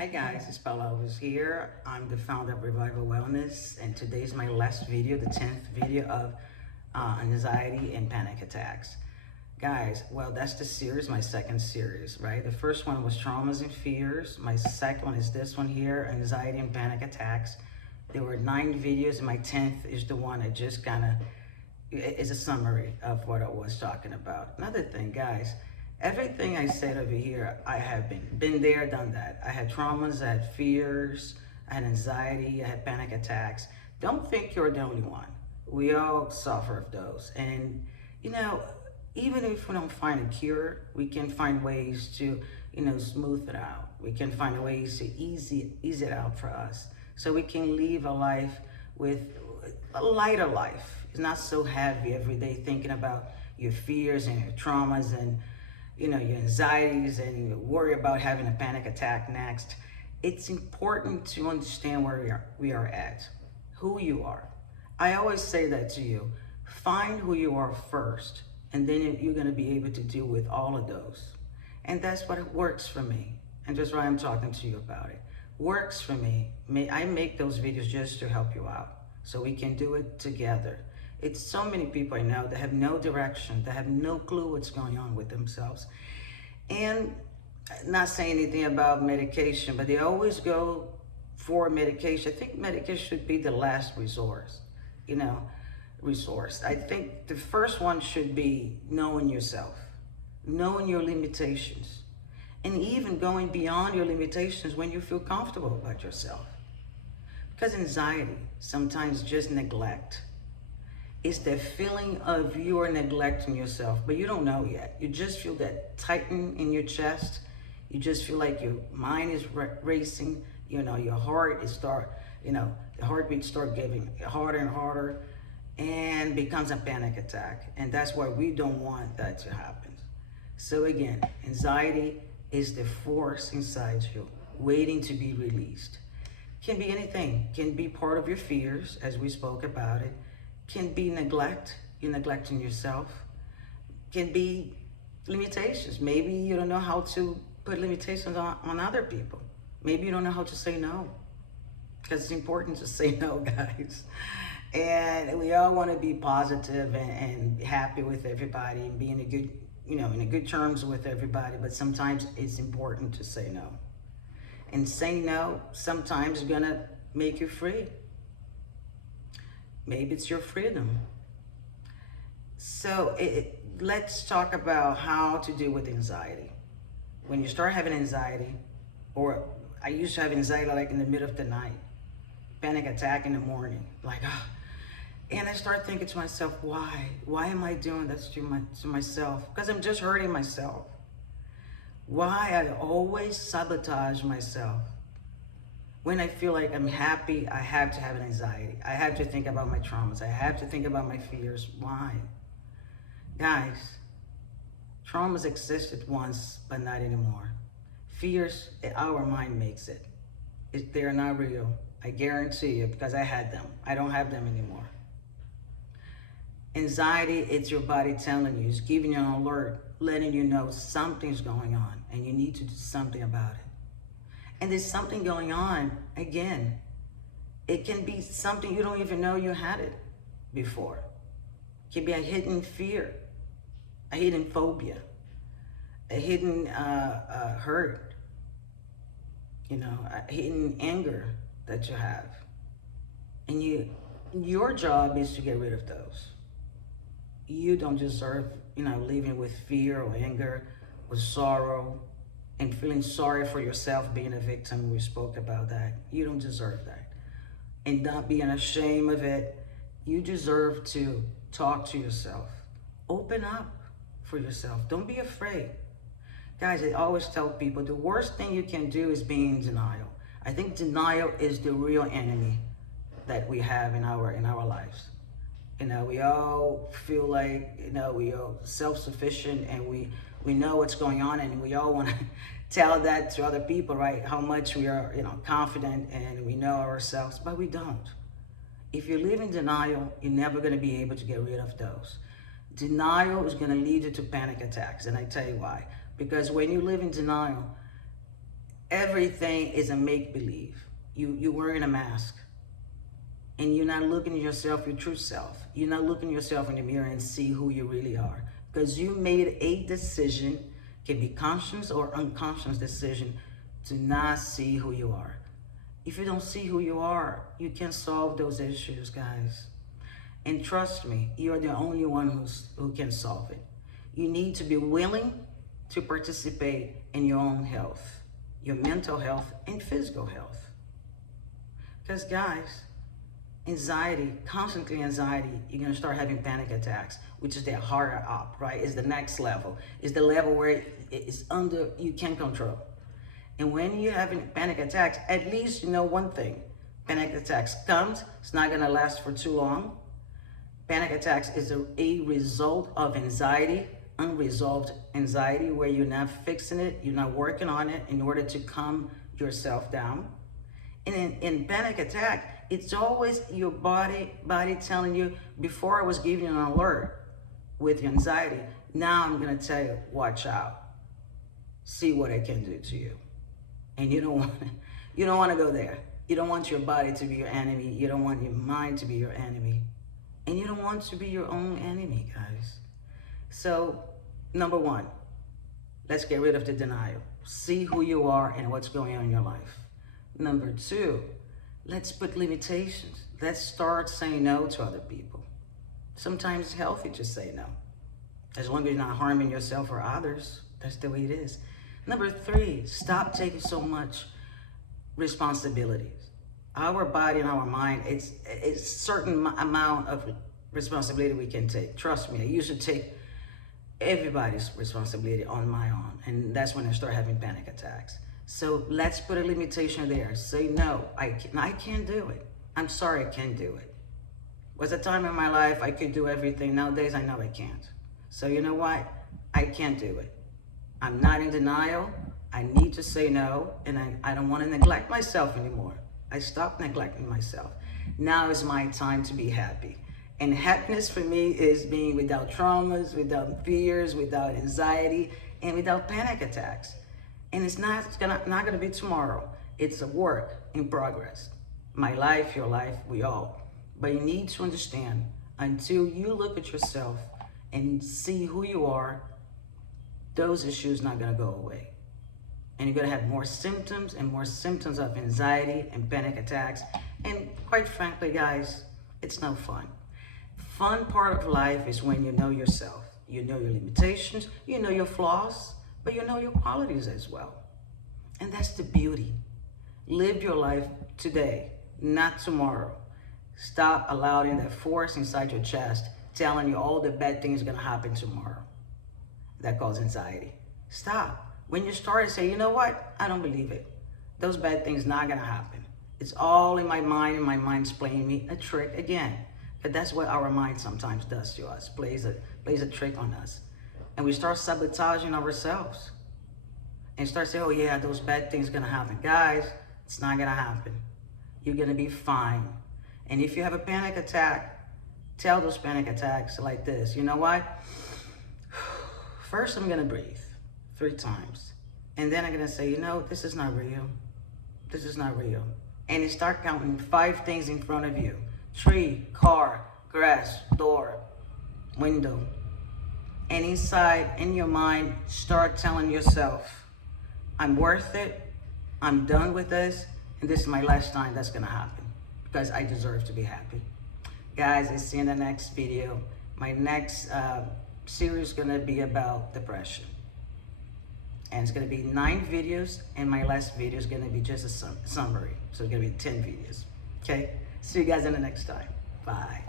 Hi guys, it's Paula Alves here. I'm the founder of Revival Wellness, and today's my last video, the 10th video of anxiety and panic attacks. Guys, well, that's the series, my second series, right? The first one was traumas and fears. My second one is this one here, anxiety and panic attacks. There were 9 videos, and my 10th is the one I just kind of is a summary of what I was talking about. Another thing, guys, everything I said over here, I have been there, done that. I had traumas, I had fears, I had anxiety, I had panic attacks. Don't think you're the only one. We all suffer of those. And, you know, even if we don't find a cure, we can find ways to, smooth it out. We can find ways to ease it out for us so we can live a life with a lighter life. It's not so heavy every day thinking about your fears and your traumas and your anxieties, and you worry about having a panic attack next. It's important to understand where we are at, who you are. I always say that to you. Find who you are first, and then you're going to be able to deal with all of those. And that's what works for me. And that's why I'm talking to you about it. Works for me. I make those videos just to help you out so we can do it together. It's so many people I know that have no direction, that have no clue what's going on with themselves. And not saying anything about medication, but they always go for medication. I think medication should be the last resource. I think the first one should be knowing yourself, knowing your limitations, and even going beyond your limitations when you feel comfortable about yourself. Because anxiety, sometimes just neglect. It's the feeling of you are neglecting yourself, but you don't know yet. You just feel that tighten in your chest. You just feel like your mind is racing. Your heart the heartbeat start getting harder and harder, and becomes a panic attack. And that's why we don't want that to happen. So again, anxiety is the force inside you waiting to be released. Can be anything. Can be part of your fears, as we spoke about it. Can be neglect, you're neglecting yourself. Can be limitations. Maybe you don't know how to put limitations on other people. Maybe you don't know how to say no, because it's important to say no, guys. And we all want to be positive and happy with everybody and be in a good terms with everybody, but sometimes it's important to say no. And saying no sometimes is gonna make you free. Maybe it's your freedom. So let's talk about how to deal with anxiety. When you start having anxiety, or I used to have anxiety like in the middle of the night, panic attack in the morning, and I start thinking to myself, why? Why am I doing this to myself? Because I'm just hurting myself. Why I always sabotage myself. When I feel like I'm happy, I have to have an anxiety. I have to think about my traumas. I have to think about my fears. Why? Guys, traumas existed once, but not anymore. Fears, our mind makes it. They're not real. I guarantee you, because I had them. I don't have them anymore. Anxiety, it's your body telling you, it's giving you an alert, letting you know something's going on, and you need to do something about it. And there's something going on, again. It can be something you don't even know you had it before. It can be a hidden fear, a hidden phobia, a hidden hurt, a hidden anger that you have. And your job is to get rid of those. You don't deserve, living with fear or anger or sorrow, and feeling sorry for yourself, being a victim. We spoke about that. You don't deserve that. And not being ashamed of it. You deserve to talk to yourself. Open up for yourself. Don't be afraid. Guys, I always tell people the worst thing you can do is being in denial. I think denial is the real enemy that we have in our lives. We all feel like, we are self-sufficient, and we know what's going on, and we all want to tell that to other people, right? How much we are, confident and we know ourselves, but we don't. If you live in denial, you're never going to be able to get rid of those. Denial is going to lead you to panic attacks, and I tell you why. Because when you live in denial, Everything is a make-believe. You're wearing a mask. And you're not looking at yourself, your true self. You're not looking at yourself in the mirror and see who you really are. Because you made a decision, can be conscious or unconscious decision, to not see who you are. If you don't see who you are, you can't solve those issues, guys. And trust me, you're the only one who can solve it. You need to be willing to participate in your own health, your mental health and physical health. Because guys, anxiety, constantly anxiety, you're gonna start having panic attacks, which is the harder up, right? It's the next level. It's the level where it's under, you can't control. And when you're having panic attacks, at least you know one thing. Panic attacks comes, it's not gonna last for too long. Panic attacks is a result of anxiety, unresolved anxiety, where you're not fixing it, you're not working on it in order to calm yourself down. And in panic attack, it's always your body telling you, before I was giving you an alert with your anxiety, now I'm gonna tell you, watch out. See what I can do to you. And you don't want to go there. You don't want your body to be your enemy. You don't want your mind to be your enemy. And you don't want to be your own enemy, guys. So, number one, let's get rid of the denial. See who you are and what's going on in your life. Number two, let's put limitations. Let's start saying no to other people. Sometimes it's healthy to say no, as long as you're not harming yourself or others. That's the way it is. Number three, stop taking so much responsibilities. Our body and our mind, it's a certain amount of responsibility we can take. Trust me, I used to take everybody's responsibility on my own, and that's when I start having panic attacks. So let's put a limitation there. Say, no, I can't do it. I'm sorry, I can't do it. Was a time in my life I could do everything. Nowadays, I know I can't. So you know what? I can't do it. I'm not in denial. I need to say no, and I don't want to neglect myself anymore. I stopped neglecting myself. Now is my time to be happy. And happiness for me is being without traumas, without fears, without anxiety, and without panic attacks. And it's not gonna be tomorrow. It's a work in progress. My life, your life, we all. But you need to understand, until you look at yourself and see who you are, those issues not gonna go away. And you're gonna have more symptoms and more symptoms of anxiety and panic attacks. And quite frankly, guys, it's no fun. Fun part of life is when you know yourself. You know your limitations, you know your flaws, but you know your qualities as well. And that's the beauty. Live your life today, not tomorrow. Stop allowing that force inside your chest telling you all the bad things are gonna happen tomorrow. That causes anxiety. Stop. When you start to say, you know what? I don't believe it. Those bad things not gonna happen. It's all in my mind, and my mind's playing me a trick again. But that's what our mind sometimes does to us, plays a trick on us. And we start sabotaging ourselves. And start saying, oh yeah, those bad things gonna happen. Guys, it's not gonna happen. You're gonna be fine. And if you have a panic attack, tell those panic attacks like this. You know what? First, I'm gonna breathe 3 times. And then I'm gonna say, you know, this is not real. This is not real. And you start counting 5 things in front of you. Tree, car, grass, door, window. And inside, in your mind, start telling yourself, I'm worth it, I'm done with this, and this is my last time that's gonna happen, because I deserve to be happy. Guys, I'll see you in the next video. My next series is gonna be about depression. And it's gonna be 9 videos, and my last video is gonna be just a summary. So it's gonna be 10 videos, okay? See you guys in the next time. Bye.